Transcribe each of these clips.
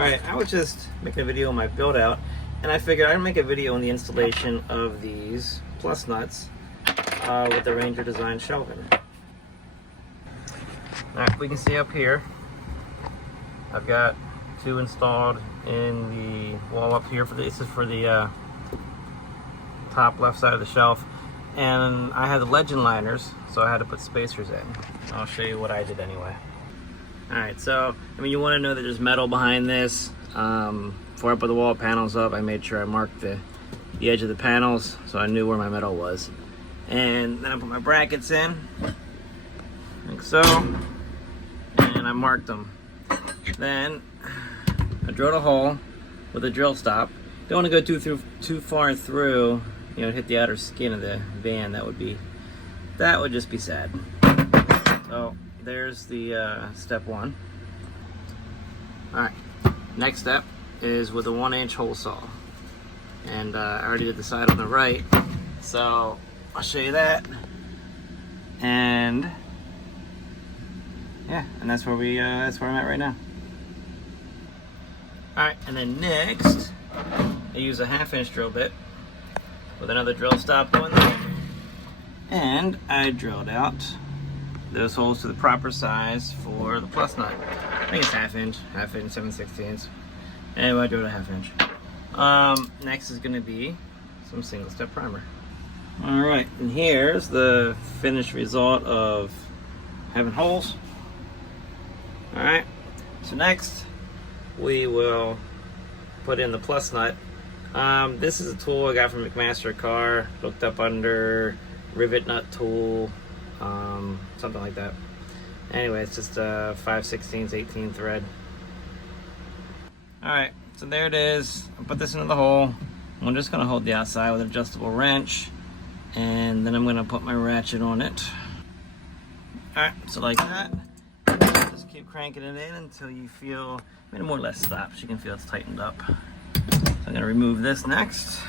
Alright, I was just making a video on my build out, and I figured I'd make a video on the installation of these plus nuts with the Ranger design shelving. Alright, we can see up here, I've got two installed in the wall up here. This is for the top left side of the shelf, and I had the legend liners, so I had to put spacers in. I'll show you what I did anyway. Alright, so, I mean, you want to know that there's metal behind this. Before I put the wall panels up, I made sure I marked the edge of the panels so I knew where my metal was. And then I put my brackets in, like so, and I marked them. Then I drilled a hole with a drill stop. Don't want to go too far through, you know, hit the outer skin of the van. That would just be sad. So there's the step one. All right, next step is with a 1-inch hole saw, and I already did the side on the right, so I'll show you that. And yeah, and that's where I'm at right now. All right, and then next I use a 1/2-inch drill bit with another drill stop on there, and I drilled out those holes to the proper size for the plus nut. I think it's 1/2 inch, 7/16. Anyway, I drilled a 1/2 inch. Next is going to be some single step primer. All right, and here's the finished result of having holes. All right, so next we will put in the plus nut. This is a tool I got from McMaster Carr, looked up under rivet nut tool, something like that. Anyway, it's just a 5/16 18 thread. All right, so there it is. I put this into the hole. I'm just gonna hold the outside with an adjustable wrench, and then I'm gonna put my ratchet on it. All right, so like that. Just keep cranking it in until you feel, I mean, it more or less stops. You can feel it's tightened up. So I'm gonna remove this next.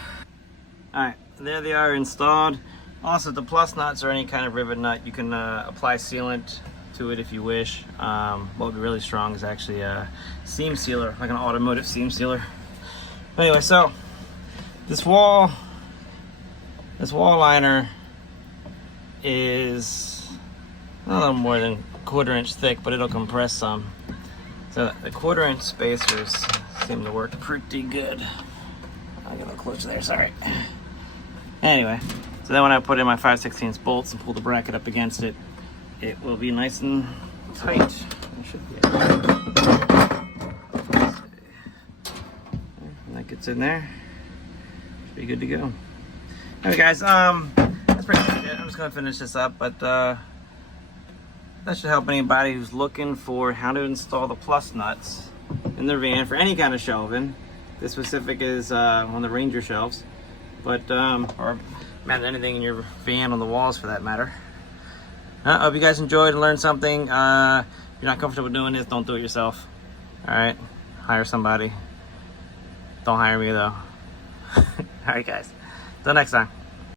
All right, there they are installed. Also, the plus nuts or any kind of rivet nut, you can apply sealant to it if you wish. What would be really strong is actually a seam sealer, like an automotive seam sealer. Anyway, so this wall liner is a little more than 1/4 inch thick, but it'll compress some. So the 1/4 inch spacers seem to work pretty good. I'll get a little closer there, sorry. Anyway, so then when I put in my 5/16 bolts and pull the bracket up against it, it will be nice and tight. It should be. When that gets in there, should be good to go. Alright guys, that's pretty much it. I'm just gonna finish this up, but that should help anybody who's looking for how to install the plus nuts in their van for any kind of shelving. This specific is on the Ranger shelves, but or mount anything in your van on the walls for that matter. I hope you guys enjoyed and learned something. If you're not comfortable doing this, don't do it yourself. Alright, hire somebody. Don't hire me though. Alright guys, till next time.